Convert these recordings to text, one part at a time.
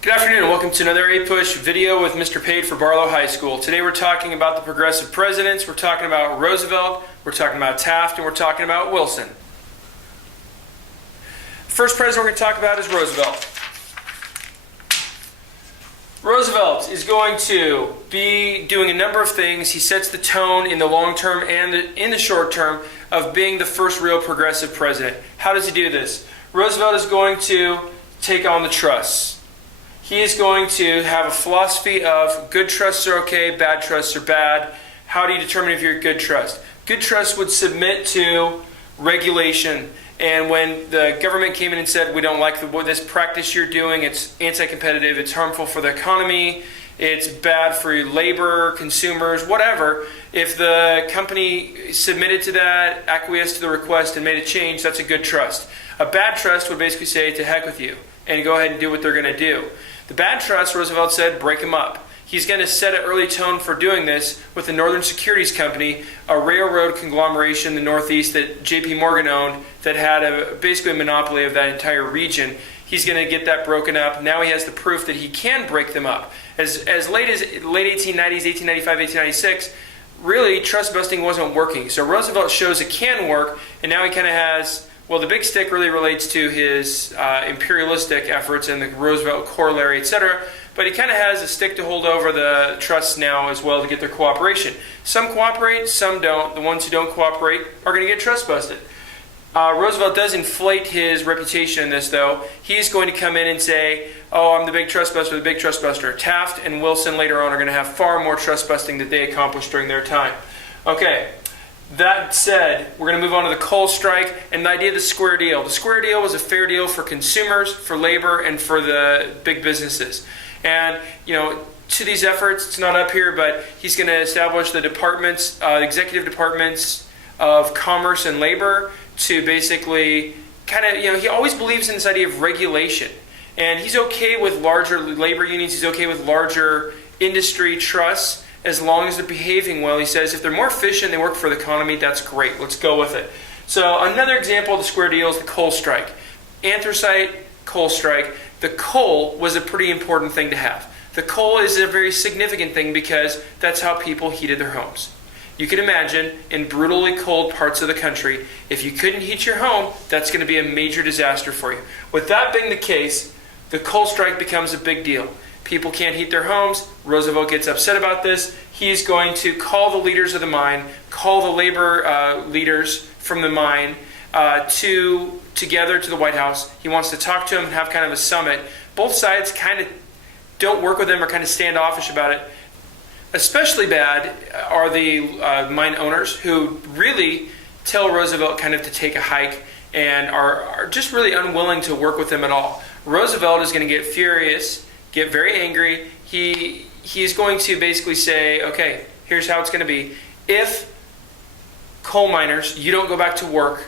Good afternoon and welcome to another A-Push video with Mr. Pate for Barlow High School. Today we're talking about the progressive presidents, we're talking about Roosevelt, we're talking about Taft, and we're talking about Wilson. The first president we're going to talk about is Roosevelt. Roosevelt is going to be doing a number of things. He sets the tone in the long term and in the short term of being the first real progressive president. How does he do this? Roosevelt is going to take on the trusts. He is going to have a philosophy of good trusts are okay, bad trusts are bad. How do you determine if you're a good trust? Good trusts would submit to regulation. And when the government came in and said, we don't like this practice you're doing, it's anti-competitive, it's harmful for the economy, it's bad for labor, consumers, whatever, if the company submitted to that, acquiesced to the request, and made a change, that's a good trust. A bad trust would basically say, to heck with you, and go ahead and do what they're going to do. The bad trust, Roosevelt said, break them up. He's going to set an early tone for doing this with the Northern Securities Company, a railroad conglomeration in the Northeast that J.P. Morgan owned that had basically a monopoly of that entire region. He's going to get that broken up. Now he has the proof that he can break them up. As late as late 1890s, 1895, 1896, really trust busting wasn't working. So Roosevelt shows it can work, and now he kind of has... Well, the big stick really relates to his imperialistic efforts and the Roosevelt corollary, etc. But he kind of has a stick to hold over the trusts now as well to get their cooperation. Some cooperate, some don't. The ones who don't cooperate are going to get trust busted. Roosevelt does inflate his reputation in this, though. He's going to come in and say, oh, I'm the big trust buster, the big trust buster. Taft and Wilson later on are going to have far more trust busting that they accomplished during their time. Okay. That said, we're going to move on to the coal strike and the idea of the square deal. The square deal was a fair deal for consumers, for labor, and for the big businesses. And, to these efforts, it's not up here, but he's going to establish the departments, executive departments of commerce and labor to basically he always believes in this idea of regulation. And he's okay with larger labor unions, he's okay with larger industry trusts, as long as they're behaving well. He says if they're more efficient, they work for the economy, that's great. Let's go with it. So another example of the square deal is the coal strike. Anthracite, coal strike. The coal was a pretty important thing to have. The coal is a very significant thing because that's how people heated their homes. You can imagine in brutally cold parts of the country, if you couldn't heat your home, that's going to be a major disaster for you. With that being the case, the coal strike becomes a big deal. People can't heat their homes. Roosevelt gets upset about this. He's going to call the leaders of the mine, call the labor leaders from the mine together to the White House. He wants to talk to them and have kind of a summit. Both sides kind of don't work with him or kind of standoffish about it. Especially bad are the mine owners who really tell Roosevelt kind of to take a hike and are just really unwilling to work with him at all. Roosevelt is going to get furious, get very angry. He's going to basically say, okay, here's how it's going to be. If coal miners, you don't go back to work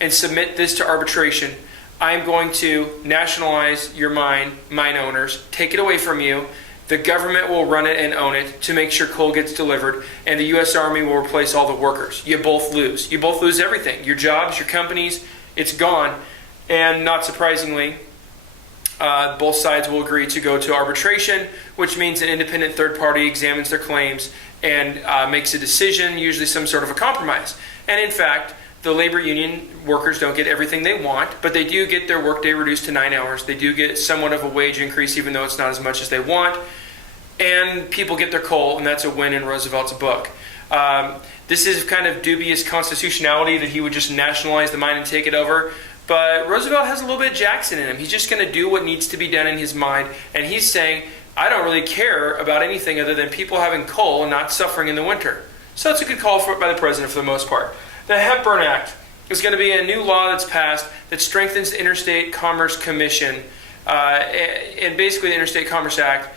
and submit this to arbitration, I'm going to nationalize your mine owners, take it away from you. The government will run it and own it to make sure coal gets delivered, and the U.S. Army will replace all the workers. You both lose. You both lose everything. Your jobs, your companies, it's gone. And not surprisingly, both sides will agree to go to arbitration, which means an independent third party examines their claims and makes a decision, usually some sort of a compromise. And in fact, the labor union workers don't get everything they want, but they do get their workday reduced to 9 hours. They do get somewhat of a wage increase, even though it's not as much as they want. And people get their coal, and that's a win in Roosevelt's book. This is kind of dubious constitutionality that he would just nationalize the mine and take it over. But Roosevelt has a little bit of Jackson in him. He's just going to do what needs to be done in his mind. And he's saying, I don't really care about anything other than people having coal and not suffering in the winter. So it's a good call by the president for the most part. The Hepburn Act is going to be a new law that's passed that strengthens the Interstate Commerce Commission. And basically the Interstate Commerce Act,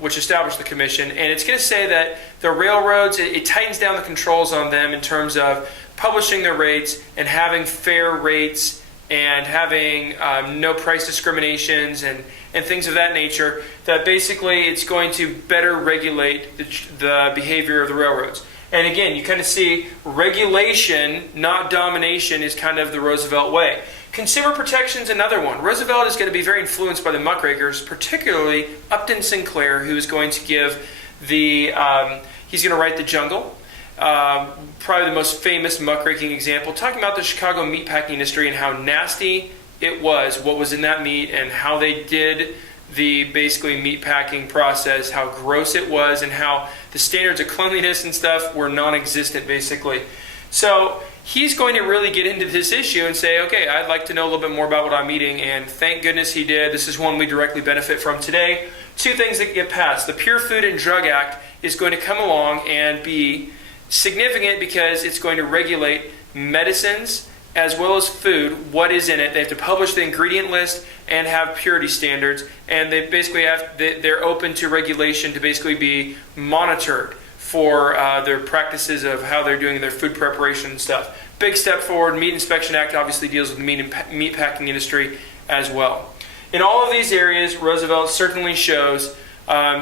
which established the commission. And it's going to say that the railroads, it tightens down the controls on them in terms of publishing their rates and having fair rates and having no price discriminations and things of that nature, that basically it's going to better regulate the behavior of the railroads. And again, you kind of see regulation, not domination, is kind of the Roosevelt way. Consumer protection is another one. Roosevelt is going to be very influenced by the muckrakers, particularly Upton Sinclair, who is going to give he's going to write The Jungle, probably the most famous muckraking example, talking about the Chicago meatpacking industry and how nasty it was, what was in that meat, and how they did the basically meatpacking process, how gross it was, and how the standards of cleanliness and stuff were non-existent, basically. So he's going to really get into this issue and say, okay, I'd like to know a little bit more about what I'm eating, and thank goodness he did. This is one we directly benefit from today. Two things that get passed. The Pure Food and Drug Act is going to come along and be significant because it's going to regulate medicines as well as food, what is in it. They have to publish the ingredient list and have purity standards, and they basically they're open to regulation to basically be monitored for their practices of how they're doing their food preparation and stuff. Big step forward. Meat Inspection Act obviously deals with the meat packing industry as well. In all of these areas, Roosevelt certainly shows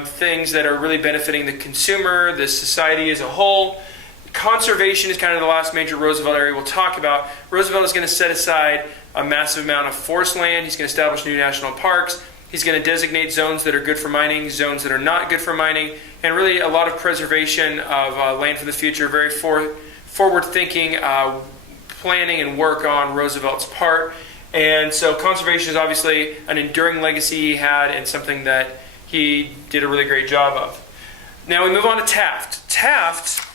things that are really benefiting the consumer, the society as a whole. Conservation is kind of the last major Roosevelt area we'll talk about. Roosevelt is going to set aside a massive amount of forest land. He's going to establish new national parks. He's going to designate zones that are good for mining, zones that are not good for mining, and really a lot of preservation of land for the future. Very forward-thinking planning and work on Roosevelt's part. And so conservation is obviously an enduring legacy he had and something that he did a really great job of. Now we move on to Taft. Taft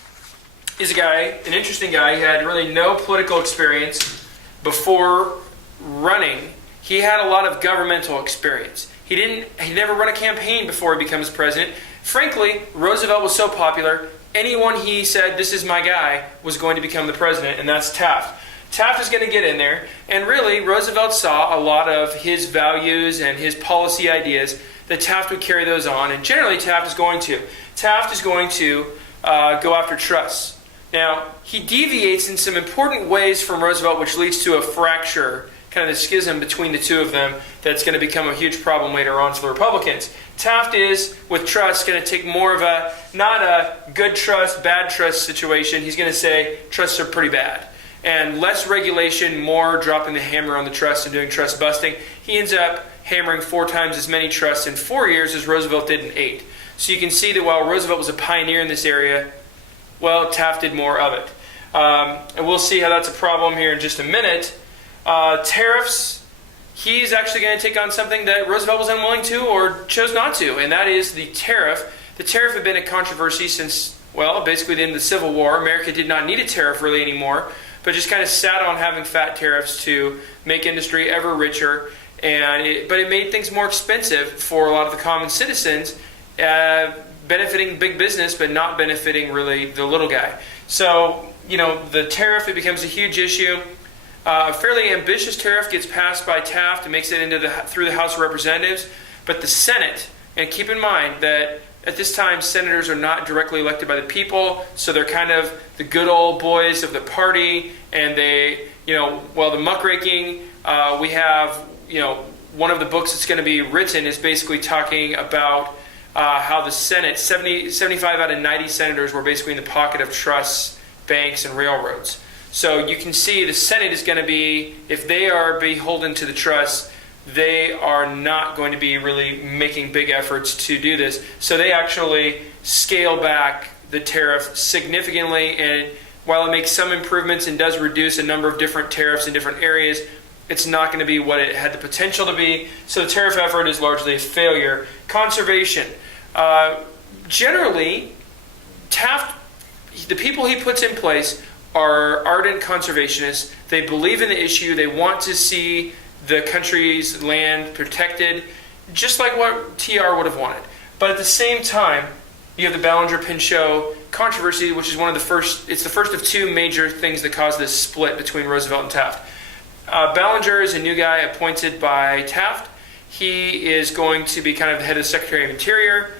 is a guy, an interesting guy. He had really no political experience before running. He had a lot of governmental experience. He never run a campaign before he becomes president. Frankly, Roosevelt was so popular, anyone he said, this is my guy, was going to become the president, and that's Taft. Taft is going to get in there, and really, Roosevelt saw a lot of his values and his policy ideas that Taft would carry those on, and generally Taft is going to. Taft is going to go after trusts. Now, he deviates in some important ways from Roosevelt, which leads to a fracture, kind of the schism between the two of them, that's going to become a huge problem later on for the Republicans. Taft is, with trusts, going to take more of a, not a good trust, bad trust situation. He's going to say trusts are pretty bad. And less regulation, more dropping the hammer on the trust and doing trust busting. He ends up hammering 4 times as many trusts in 4 years as Roosevelt did in 8. So you can see that while Roosevelt was a pioneer in this area, well, Taft did more of it. And we'll see how that's a problem here in just a minute. Tariffs, he's actually going to take on something that Roosevelt was unwilling to or chose not to, and that is the tariff. The tariff had been a controversy since, well, basically the end of the Civil War. America did not need a tariff really anymore, but just kind of sat on having fat tariffs to make industry ever richer. But it made things more expensive for a lot of the common citizens, benefiting big business, but not benefiting really the little guy. So, the tariff, it becomes a huge issue. A fairly ambitious tariff gets passed by Taft and makes it through the House of Representatives. But the Senate, and keep in mind that at this time, senators are not directly elected by the people, so they're kind of the good old boys of the party, and they, the muckraking, we have, one of the books that's going to be written is basically talking about how the Senate, 75 out of 90 senators were basically in the pocket of trusts, banks, and railroads. So you can see the Senate is going to be, if they are beholden to the trusts, they are not going to be really making big efforts to do this. So they actually scale back the tariff significantly, and while it makes some improvements and does reduce a number of different tariffs in different areas, it's not going to be what it had the potential to be. So the tariff effort is largely a failure. Conservation. Generally, Taft, the people he puts in place are ardent conservationists. They believe in the issue. They want to see the country's land protected, just like what TR would have wanted. But at the same time, you have the Ballinger-Pinchot controversy, which is it's the first of 2 major things that caused this split between Roosevelt and Taft. Ballinger is a new guy appointed by Taft. He is going to be kind of the head of the Secretary of Interior.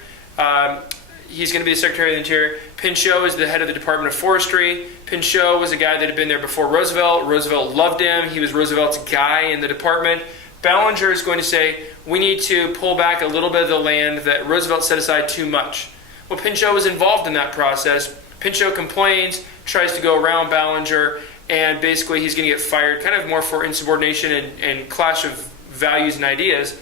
He's going to be the Secretary of the Interior. Pinchot is the head of the Department of Forestry. Pinchot was a guy that had been there before Roosevelt. Roosevelt loved him. He was Roosevelt's guy in the department. Ballinger is going to say, we need to pull back a little bit of the land that Roosevelt set aside too much. Well, Pinchot was involved in that process. Pinchot complains, tries to go around Ballinger, and basically he's going to get fired kind of more for insubordination and clash of values and ideas,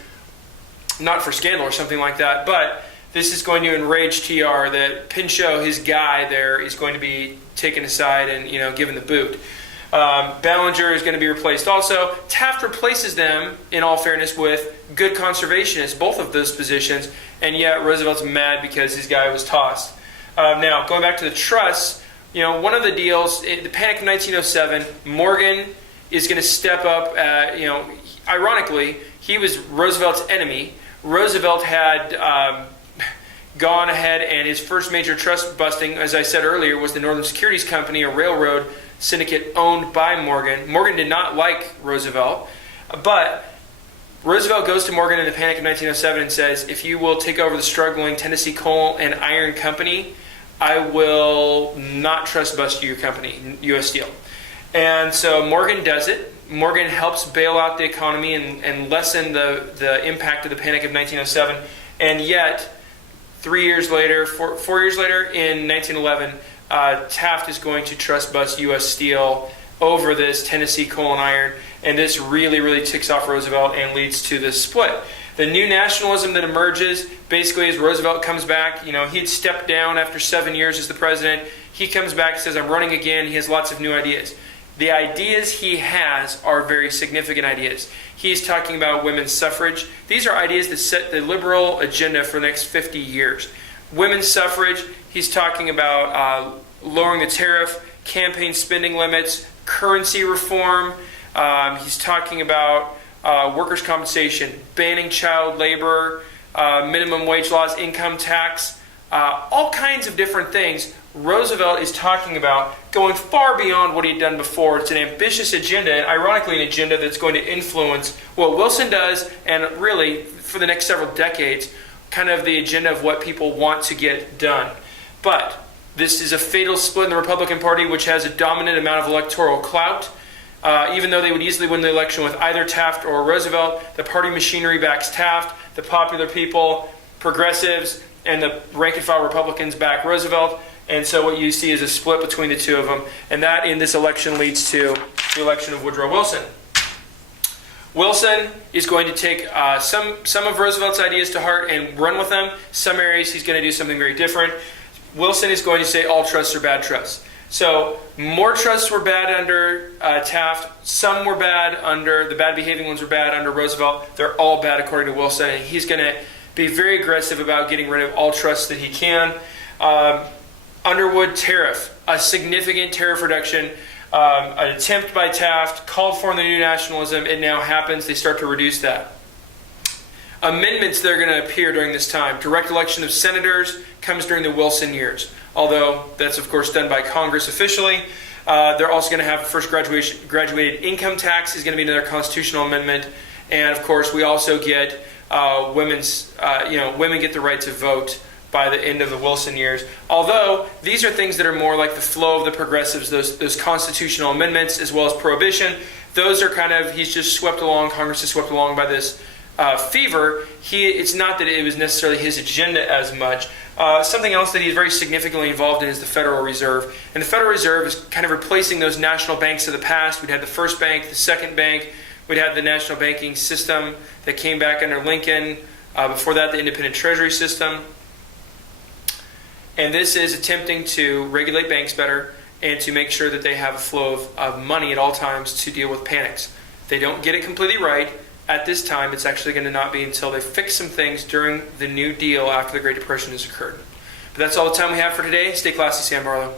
not for scandal or something like that, but this is going to enrage TR that Pinchot, his guy there, is going to be taken aside and given the boot. Ballinger is going to be replaced also. Taft replaces them, in all fairness, with good conservationists, both of those positions, and yet Roosevelt's mad because his guy was tossed. Now, going back to the trusts, one of the deals, the Panic of 1907, Morgan is going to step up. Ironically, he was Roosevelt's enemy. Roosevelt had gone ahead, and his first major trust busting, as I said earlier, was the Northern Securities Company, a railroad syndicate owned by Morgan. Morgan did not like Roosevelt, but Roosevelt goes to Morgan in the Panic of 1907 and says, if you will take over the struggling Tennessee Coal and Iron Company, I will not trust bust your company, U.S. Steel. And so Morgan does it. Morgan helps bail out the economy and lessen the impact of the Panic of 1907. And yet, 4 years later, in 1911, Taft is going to trust bust U.S. Steel over this Tennessee Coal and Iron. And this really, really ticks off Roosevelt and leads to this split. The new nationalism that emerges, basically as Roosevelt comes back, he had stepped down after 7 years as the president. He comes back and says, I'm running again. He has lots of new ideas. The ideas he has are very significant ideas. He's talking about women's suffrage. These are ideas that set the liberal agenda for the next 50 years. Women's suffrage, he's talking about lowering the tariff, campaign spending limits, currency reform. He's talking about workers' compensation, banning child labor, minimum wage laws, income tax, all kinds of different things. Roosevelt is talking about going far beyond what he'd done before. It's an ambitious agenda, and ironically an agenda that's going to influence what Wilson does, and really, for the next several decades, kind of the agenda of what people want to get done. But this is a fatal split in the Republican Party, which has a dominant amount of electoral clout. Even though they would easily win the election with either Taft or Roosevelt, the party machinery backs Taft, the popular people, progressives, and the rank-and-file Republicans back Roosevelt. And so what you see is a split between the two of them. And that, in this election, leads to the election of Woodrow Wilson. Wilson is going to take some of Roosevelt's ideas to heart and run with them. Some areas he's going to do something very different. Wilson is going to say all trusts are bad trusts. So more trusts were bad under Taft. Some were bad under, the bad behaving ones were bad under Roosevelt. They're all bad according to Wilson. And he's going to be very aggressive about getting rid of all trusts that he can. Underwood tariff, a significant tariff reduction, an attempt by Taft, called for in the new nationalism. It now happens. They start to reduce that. Amendments that are going to appear during this time. Direct election of senators comes during the Wilson years, although that's, of course, done by Congress officially. They're also going to have first graduated income tax is going to be another constitutional amendment. And, of course, we also get women get the right to vote by the end of the Wilson years. Although these are things that are more like the flow of the progressives, those constitutional amendments as well as prohibition. Those are kind of, he's just swept along, Congress is swept along by this fever. It's not that it was necessarily his agenda as much. Something else that he's very significantly involved in is the Federal Reserve. And the Federal Reserve is kind of replacing those national banks of the past. We'd had the first bank, the second bank. We'd had the national banking system that came back under Lincoln. Before that, the independent treasury system. And this is attempting to regulate banks better and to make sure that they have a flow of money at all times to deal with panics. They don't get it completely right at this time. It's actually going to not be until they fix some things during the New Deal after the Great Depression has occurred. But that's all the time we have for today. Stay classy, Sam Barlow.